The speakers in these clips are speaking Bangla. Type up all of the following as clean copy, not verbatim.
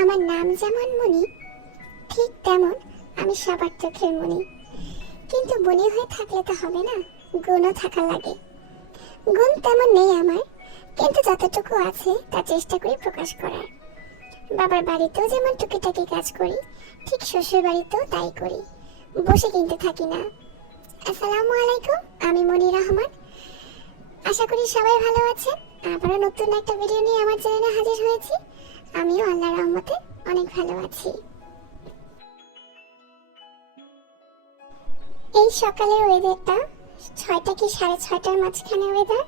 আমার নাম যেমন মনি, ঠিক তেমন আমি সবার চোখের মনি। কিন্তু মনি হয়ে থাকলে তো হবে না, গুণও থাকা লাগে। গুণ তেমন নেই আমার, কিন্তু যতটুকু আছে তা চেষ্টা করি প্রকাশ করার। বাবার বাড়িতেও যেমন টুকিটাকি কাজ করি, ঠিক শ্বশুর বাড়িতেও তাই করি, বসে কিনতে থাকি না। আসসালামু আলাইকুম, আমি মনির রহমান। আশা করি সবাই ভালো আছেন। আবারও নতুন একটা ভিডিও নিয়ে আমার চ্যানেলে হাজির হয়েছি। আমিও আল্লাহর রহমতে অনেক ভালো আছি। এই সকালের ওয়েদারটা 6টা কি 6:30টার মাঝখানে ওয়েদার,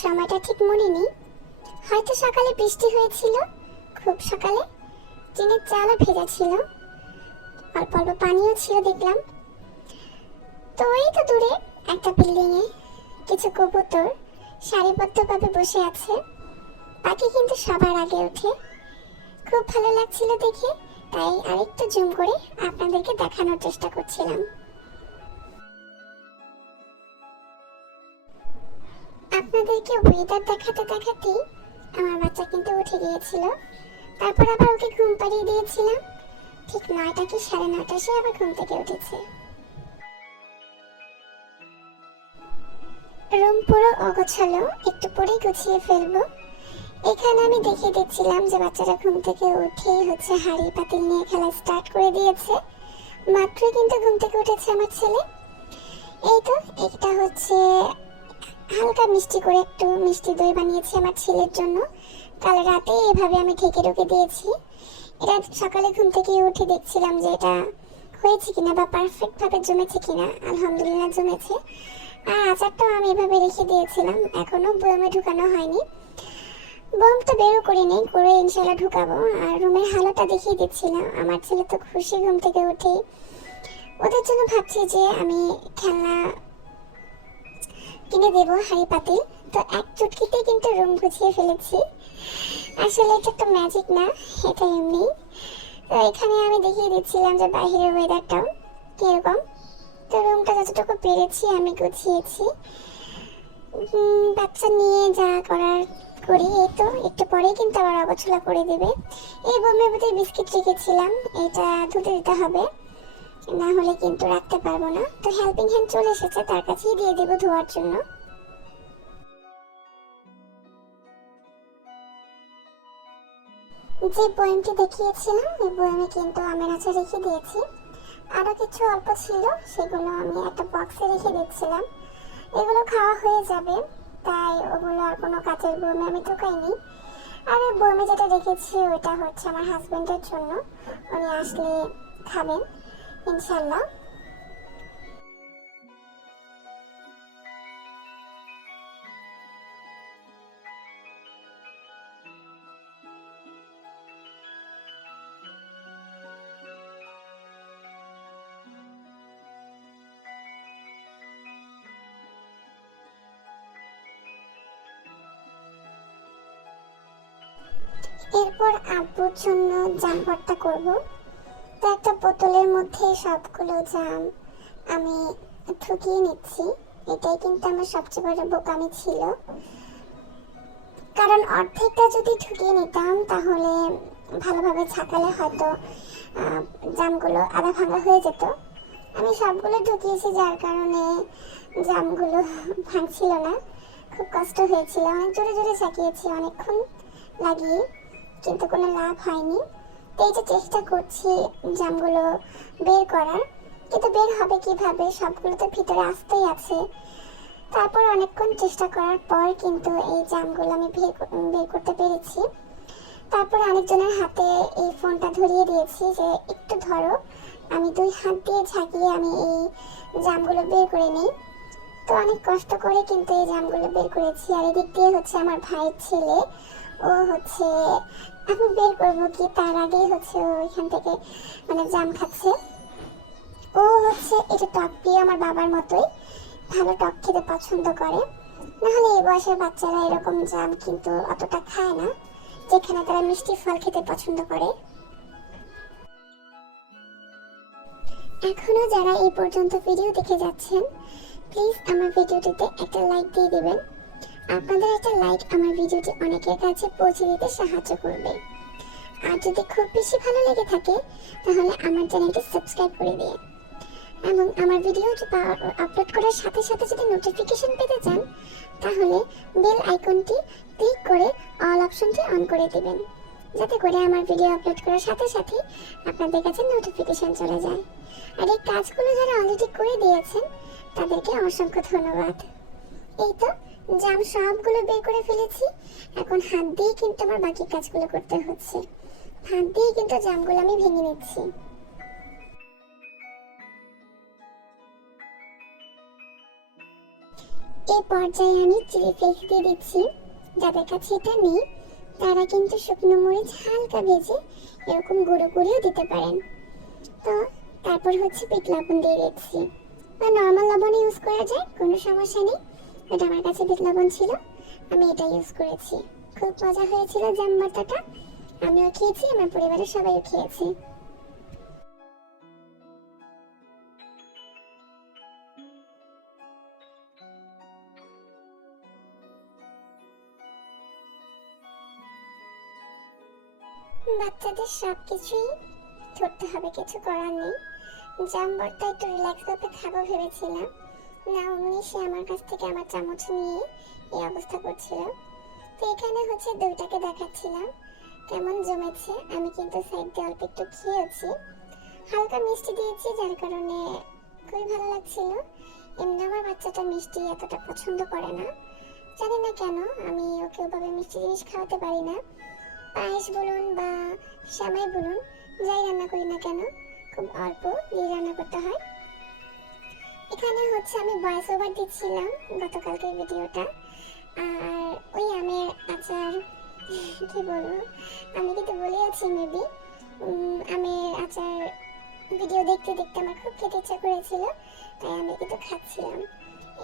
সময়টা ঠিক মনে নেই। হয়তো সকালে বৃষ্টি হয়েছিল, খুব সকালে। টিনের চালও ভেজা ছিল, অল্প অল্প পানিও ছিল দেখলাম। তো এই তো দূরে একটা বিল্ডিংয়ে কিছু কবুতর সারিবদ্ধভাবে বসে আছে। পাখি কিন্তু সবার আগে ওঠে, খুব ভালো লাগছিল দেখে, তাই আরেকটু জুম করে আপনাদেরকে দেখানোর চেষ্টা করছিলাম। আপনাদেরকে ওয়েদার দেখাতে দেখাতেই আমার বাচ্চা কিন্তু উঠে গিয়েছিল। তারপর আবার ওকে ঘুম পাড়িয়ে দিয়েছিলাম। ঠিক 9টা কি 9:30 সে আবার ঘুম থেকে উঠেছে। রুম পুরো অগোছালো, একটু পরেই গুছিয়ে ফেলবো। এখানে আমি দেখিয়ে দিচ্ছিলাম যে বাচ্চারা ঘুম থেকে উঠেই হাঁড়ি পাতিল নিয়ে খেলা স্টার্ট করে দিয়েছে। মাত্রই কিন্তু ঘুম থেকে উঠেছে আমার ছেলে। এই তো এটা হালকা মিষ্টি করে একটু মিষ্টি দই বানিয়েছি আমার ছেলের জন্য। কাল রাতে এভাবে আমি ঢেকে ঢুকে দিয়েছি। এটা সকালে ঘুম থেকে উঠে দেখছিলাম যে এটা হয়েছে কিনা বা পারফেক্ট ভাবে জমেছে কিনা। আলহামদুলিল্লাহ জমেছে। আর আচারটাও আমি এভাবে রেখে দিয়েছিলাম, এখনো বয়মে ঢুকানো হয়নি। বয়ম তো বেরো করিনি, করে ইনশাল্লাহ ঢুকাবো। আর রুমের হালতটা দেখিয়ে দিচ্ছিলাম। আমার ছেলে তো খুশি ঘুম থেকে উঠে। ওদের জন্য ভাবছি যে আমি খেলনা কিনে দেবো, হাঁড়ি পাতিল। তো এক চুটকিতে কিন্তু রুম গুছিয়ে ফেলেছি। আসলে এটা তো ম্যাজিক না, এটা এমনি। তো এখানে আমি দেখিয়ে দিচ্ছিলাম যে বাইরের ওয়েদারটাও কিরকম। তো রুমটা যতটুকু পেরেছি আমি গুছিয়েছি। বাচ্চা নিয়ে যা করার করি। এই তো একটু পরেই কিন্তু আবার অগোছালো করে দেবে। এই বোমের মধ্যে বিস্কিট রেখেছিলাম, এটা ধুতে দিতে হবে, না হলে কিন্তু রাখতে পারবো না। তো হেল্পিং হ্যান্ড চলে এসেছে, তার কাছেই দিয়ে দেবো ধোয়ার জন্য। যে বয়ামটি দেখিয়েছিলাম এই বয়ামে কিন্তু আমের আচার রেখে দিয়েছি। আরো কিছু অল্প ছিল, সেগুলো আমি একটা বক্সে রেখে দিচ্ছিলাম। এগুলো খাওয়া হয়ে যাবে, তাই ওগুলো আর কোনো কাচের বয়ামে আমি ঢুকাইনি। আর এই বয়ামে যেটা রেখেছি ওইটা আমার হাজবেন্ডের জন্য, উনি আসলে খাবেন ইনশাল্লাহ। এরপর আব্বুর জন্য জাম ভর্তা করবো। তো একটা বোতলের মধ্যে সবগুলো জাম আমি ঢুকিয়ে নিচ্ছি। এটাই কিন্তু আমার সবচেয়ে বড় বোকামি ছিল, কারণ অর্ধেকটা যদি ঢুকিয়ে নিতাম তাহলে ভালোভাবে ছাকালে হয়তো জামগুলো আধা ভাঙা হয়ে যেত। আমি সবগুলো ঢুকিয়েছি, যার কারণে জামগুলো ভাঙছিল না। খুব কষ্ট হয়েছিল, অনেক জোরে জোরে ছাকিয়েছি অনেকক্ষণ লাগিয়ে, কিন্তু কোনো লাভ হয়নি। তো এই যে চেষ্টা করছি জামগুলো বের করার, কিন্তু বের হবে কিভাবে, সবগুলো তো ভিতরে আসতেই আছে। তারপর অনেকক্ষণ চেষ্টা করার পর কিন্তু এই জামগুলো আমি বের করতে পেরেছি। তারপর আরেকজনের হাতে এই ফোনটা ধরিয়ে দিয়েছি যে একটু ধরো, আমি 2 হাত দিয়ে ঝাঁকিয়ে আমি এই জামগুলো বের করে নিই। তো অনেক কষ্ট করে কিন্তু এই জামগুলো বের করেছি। আর এদিক দিয়ে আমার ভাইয়ের ছেলে, ও আমি বের করবো কি তার আগেই ও এখান থেকে জাম খাচ্ছে। ও এটা টক প্রিয়, আমার বাবার মতোই ভালো টক খেতে পছন্দ করে। নাহলে এই বয়সের বাচ্চারা এরকম জাম কিন্তু অতটা খায় না। যেখানে তারা মিষ্টি ফল খেতে পছন্দ করে। এখনো যারা এই পর্যন্ত ভিডিও দেখে যাচ্ছেন, প্লিজ আমার ভিডিওটিতে একটা লাইক দিয়ে দিবেন। আপনাদের একটা লাইক আমার ভিডিওটি অনেকের কাছে পৌঁছে দিতে সাহায্য করবে। আর যদি খুব বেশি ভালো লেগে থাকে তাহলে আমার চ্যানেলটি সাবস্ক্রাইব করে দিন, এবং আমার ভিডিও আপলোড করার সাথে সাথে যদি নোটিফিকেশন পেতে চান তাহলে বেল আইকনটি ক্লিক করে অল অপশনটি অন করে দিবেন, যাতে করে আমার ভিডিও আপলোড করার সাথে সাথে আপনাদের কাছে নোটিফিকেশন চলে যায়। আর এই কাজগুলো যারা অলরেডি করে দিয়েছেন তাদেরকে অসংখ্য ধন্যবাদ। এই তো জাম সবগুলো বের করে ফেলেছি, এখন হাত দিয়ে কিন্তু আমার বাকি কাজগুলো করতে হচ্ছে। হাত দিয়ে কিন্তু জামগুলো আমি ভেঙে নিচ্ছি। এই পর্যায়ে আমি চিলি ফ্লেক্স দিয়ে দিচ্ছি। যাদের কাছে এটা নেই তারা কিন্তু শুকনো মরিচ হালকা ভেজে এরকম গুঁড়ো করেও দিতে পারেন। তো তারপর হচ্ছে বিট লবণ দিয়ে দিচ্ছি, বা নর্মাল লবণ ইউজ করা যায়, কোনো সমস্যা নেই। এটা আমার কাছে বিট লবণ ছিল, আমি এটা ইউজ করেছি। খুব মজা হয়েছিল জাম ভর্তাটা, আমিও খেয়েছি, আমার পরিবারের সবাইও খেয়েছি। বাচ্চাদের সবকিছুই ধরতে হবে, কিছু করার নেই। জাম ভর্তা একটু রিল্যাক্স ভাবে খাবো ভেবেছিলাম, না অমনি সে আমার কাছ থেকে আমার চামচ নিয়ে এই অবস্থা করছিল। তো এখানে হচ্ছে দইটাকে দেখাচ্ছিলাম কেমন জমেছে। আমি কিন্তু সাইড দিয়ে অল্প একটু খেয়েছি, হালকা মিষ্টি দিয়েছি, যার কারণে খুবই ভালো লাগছিল। এমনি আমার বাচ্চাটা মিষ্টি এতটা পছন্দ করে না, জানি না কেন। আমি ওকে ওভাবে মিষ্টি জিনিস খাওয়াতে পারি না। পায়েস বলুন বা সেমাই বলুন, যাই রান্না করি না কেন খুব অল্প দিয়ে রান্না করতে হয়। এখানে হচ্ছে আমি ভয়েস ওভার দিচ্ছিলাম গতকালকের ভিডিওটা। আর ওই আমের আচার কি বলবো, আমি কিন্তু বলে আছি মেবি আমের আচার ভিডিও দেখতে দেখতে আমার খুব খেতে ইচ্ছা করেছিল, তাই আমি কিন্তু খাচ্ছিলাম।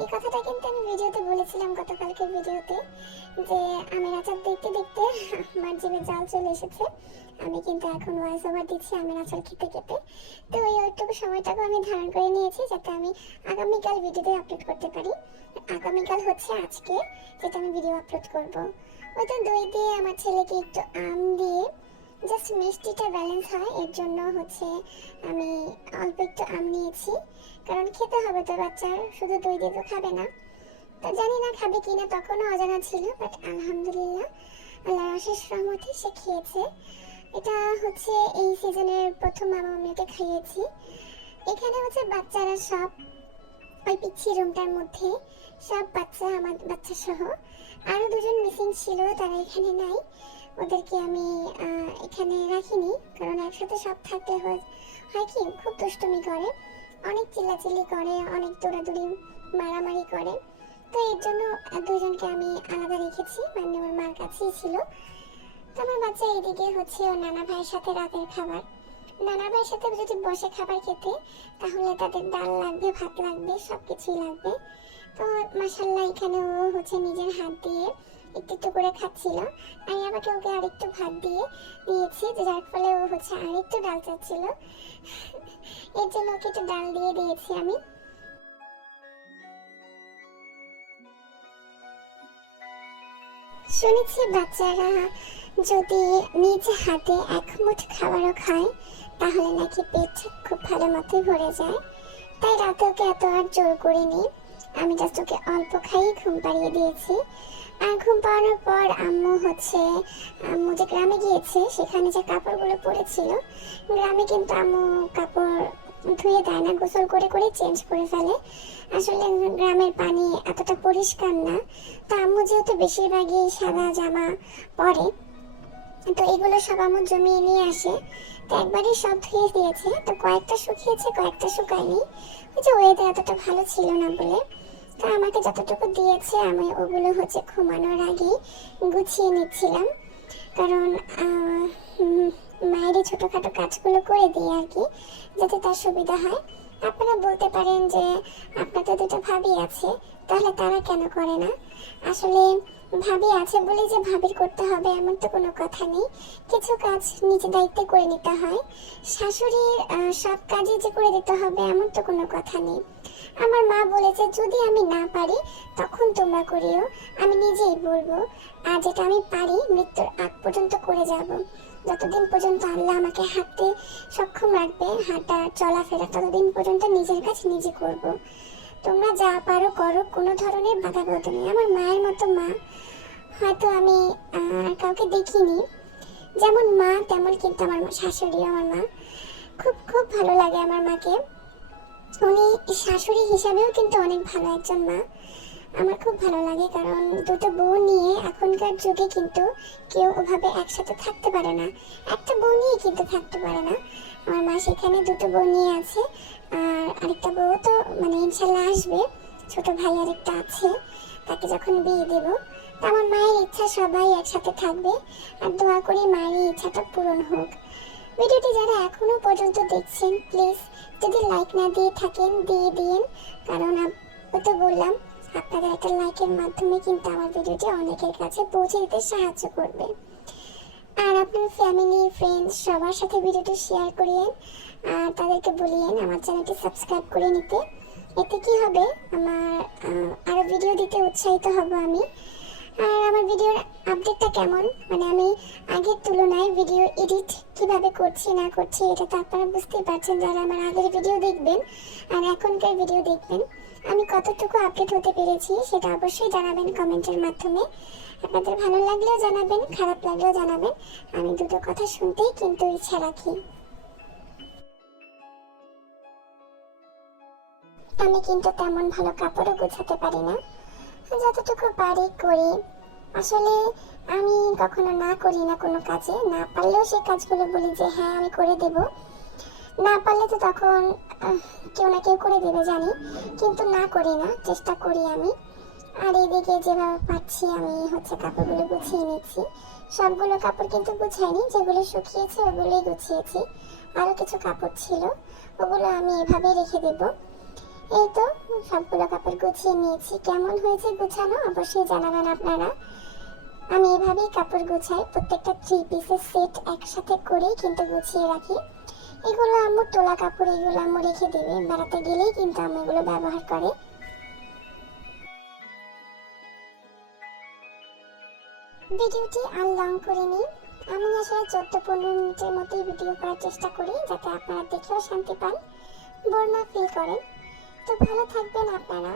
এই কথাটা কিন্তু আমি ভিডিওতে বলেছিলাম গতকালকের ভিডিওতে, যে আমের আচার দেখতে দেখতে আমার জিভে জাল চলে এসেছে। আমি কিন্তু এখন ভয়েস ওভার দিচ্ছি আমের আচার খেতে খেতে। তো ওই ওইটুকু সময়টাকে আমি ধারণ করে নিয়েছি যাতে আমি আগামীকাল ভিডিওতে আপলোড করতে পারি। আগামীকাল হচ্ছে আজকে যেটা আমি ভিডিও আপলোড করব। ওই তো দই দিয়ে আমার ছেলেকে একটু আম দিয়ে জাস্ট মিষ্টিটা ব্যালেন্স হয় এর জন্য হচ্ছে আমি অল্প একটু আম নিয়েছি, কারণ খেতে হবে তো, বাচ্চার শুধু দই দিয়ে তো খাবে না। তো জানি না খাবে কিনা, তখনও অজানা ছিল, বাট আলহামদুলিল্লাহ আল্লাহর অশেষ রহমতে সে খেয়েছে। এটা হচ্ছে এই সিজনের প্রথম আমি ওকে খাইয়েছি। এখানে হচ্ছে বাচ্চারা সব ওই পিচ্ছি রুমটার মধ্যে, সব বাচ্চা, আমার বাচ্চা সহ আরো দুজন মিসিং ছিল, তারা এখানে নাই। ওদেরকে আমি এখানে রাখিনি, কারণ একসাথে সব থাকলে হয় কি খুব দুষ্টুমি করে, অনেক চিল্লাচিল্লি করে, অনেক দৌড়াদৌড়ি মারামারি করে। তো এর জন্য দুজনকে আমি আলাদা রেখেছি, মানে ওর মার কাছেই ছিল। তো আমার বাচ্চা এদিকে হচ্ছে ওর নানা ভাইয়ের সাথে রাতের খাবার, নানা ভাইয়ের সাথে যদি বসে খাবার খেতে তাহলে তাদের ডাল লাগবে, ভাত লাগবে, সব কিছুই লাগবে। তো মাশাআল্লাহ এখানে ও হচ্ছে নিজের হাত দিয়ে একটু একটু করে খাচ্ছিল। আমি আমাকে ওকে আরেকটু ভাত দিয়ে দিয়েছি, যার ফলে ও হচ্ছে আরেকটু ডাল চাচ্ছিল, এর জন্য ওকে একটু ডাল দিয়ে দিয়েছি আমি। শুনেছি বাচ্চারা যদি নিজ হাতে এক মুঠ খাবারও খায় তাহলে নাকি পেট খুব ভালো মতোই ভরে যায়। তাই রাতে ওকে এত আর জোর করিনি, আমি জাস্ট ওকে অল্প খাইয়ে ঘুম পাড়িয়ে দিয়েছি। আর ঘুম পাড়ানোর পর আম্মু যে গ্রামে গিয়েছে সেখানে যে কাপড়গুলো পরেছিল, গ্রামে কিন্তু আম্মু কাপড় ধুয়ে দেয় না, গোসল করে করে চেঞ্জ করে ফেলে। আসলে গ্রামের পানি এতটা পরিষ্কার না, তো আম্মু যেহেতু বেশিরভাগই সাদা জামা পরে, তো এগুলো সব আম্মু জমিয়ে নিয়ে আসে। তো একবারই সব ধুয়ে দিয়েছে, তো কয়েকটা শুকিয়েছে কয়েকটা শুকায়নি, ওই যে ওয়েদার এতটা ভালো ছিল না বলে। তো আমাকে যতটুকু দিয়েছে আমি ওগুলো হচ্ছে ঘুমানোর আগেই গুছিয়ে নিচ্ছিলাম, কারণ মায়েরই ছোটোখাটো কাজগুলো করে দিই আর কি, যাতে তার সুবিধা হয়। আপনারা বলতে পারেন যে আপনাদের দুটো ভাবি আছে, তাহলে তারা কেন করে না? আসলে ভাবি আছে বলে যে ভাবির করতে হবে এমন তো কোনো কথা নেই। কিছু কাজ নিজে দায়িত্বে করে নিতে হয়। শাশুড়ির সব কাজই যে করে দিতে হবে এমন তো কোনো কথা নেই। আমার মা বলেছে যদি আমি না পারি তখন তোমরা করিও, আমি নিজেই বলবো। আর যেটা আমি পারি মৃত্যুর আগ পর্যন্ত করে যাব। যতদিন পর্যন্ত আল্লাহ আমাকে হাঁটতে সক্ষম রাখবে, হাঁটা চলাফেরা, ততদিন পর্যন্ত নিজের কাজ নিজে করব। তোমরা যা পারো করো, কোনো ধরনের বাধা বিঘ্ন নেই। আমার মায়ের মতো মা হয়তো আমি আর কাউকে দেখিনি। যেমন মা তেমন কিন্তু আমার শাশুড়ি, আমার মা খুব খুব ভালো লাগে আমার মাকে। উনি শাশুড়ি হিসাবেও কিন্তু অনেক ভালো একজন মা। আমার খুব ভালো লাগে, কারণ দুটো বউ নিয়ে এখনকার যুগে কিন্তু কেউ ওভাবে একসাথে থাকতে পারে না। একটা বউ নিয়ে কিন্তু থাকতে পারে না। আমার মা সেখানে দুটো বউ নিয়ে আছে, আর আরেকটা বউ তো মানে ইনশাল্লাহ আসবে। ছোট ভাই আরেকটা আছে, তাকে যখন বিয়ে দেবো। আমার মায়ের ইচ্ছা সবাই একসাথে থাকবে, আর দোয়া করি মায়ের ইচ্ছাটা পূরণ হোক। ভিডিওটি যারা এখনো পর্যন্ত দেখছেন প্লিজ যদি লাইক না দিয়ে থাকেন দিয়ে দিন, কারণ আমি তো বললাম আপনাদের একটা লাইকের মাধ্যমে কিন্তু আমার ভিডিওটি অনেকের কাছে পৌঁছে দিতে সাহায্য করবে। আর আপনার ফ্যামিলি ফ্রেন্ডস সবার সাথে ভিডিওটি শেয়ার করিয়েন, আর তাদেরকে বলিয়েন আমার চ্যানেলটি সাবস্ক্রাইব করে নিতে। এতে কি হবে, আমার আরও ভিডিও দিতে উৎসাহিত হব আমি। আর আমার ভিডিওর আপডেটটা কেমন, মানে আমি আগের তুলনায় ভিডিও এডিট কিভাবে করছি না করছি এটা তো আপনারা বুঝতেই পারছেন যারা আমার আগের ভিডিও দেখবেন আর এখনকার ভিডিও দেখবেন। আমি কতটুকু আপডেট হতে পেরেছি সেটা অবশ্যই জানাবেন কমেন্টের মাধ্যমে। আপনাদের ভালো লাগলেও জানাবেন, খারাপ লাগলেও জানাবেন। আমি দুটো কথা শুনতেই কিন্তু ইচ্ছা রাখি। আমি কিন্তু তেমন ভালো কাপড়ও গোছাতে পারি না, যতটুকু পারি করি। আসলে আমি কখনো না করি না কোনো কাজে, না পারলেও সেই কাজগুলো বলি যে হ্যাঁ আমি করে দেব। না পারলে তো তখন কেউ না কেউ করে দেবে জানি, কিন্তু না করি না, চেষ্টা করি আমি। আর এদিকে যেভাবে পাচ্ছি আমি কাপড়গুলো গুছিয়ে নিচ্ছি। সবগুলো কাপড় কিন্তু গুছাইনি, যেগুলো শুকিয়েছে ওগুলোই গুছিয়েছি। আরও কিছু কাপড় ছিল, ওগুলো আমি এভাবে রেখে দেবো। এই তো সবগুলো কাপড় গুছিয়ে নিয়েছি। কেমন হয়েছে গুছানো অবশ্যই জানাবেন আপনারা। আমি এভাবেই কাপড় গুছাই, প্রত্যেকটা 3 পিসের সেট একসাথে করেই কিন্তু গুছিয়ে রাখি। এগুলো আম্মুর তোলা কাপড়, এগুলো আম্মু রেখে দেবে, বেড়াতে গেলেই কিন্তু আম্মু এগুলো ব্যবহার করে। ভিডিওটি আর লং করিনি, আমি আসলে 14-15 মিনিটের মতোই ভিডিও করার চেষ্টা করি, যাতে আপনারা দেখেও শান্তি পান, বোর না ফিল করেন। তো ভালো থাকবেন আপনারা।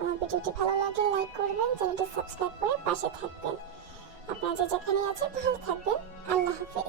আমার ভিডিওটি ভালো লাগলে লাইক করবেন, চ্যানেলটি সাবস্ক্রাইব করে পাশে থাকবেন। আপনারা যে যেখানে আছেন ভালো থাকবেন। আল্লাহ হাফেজ।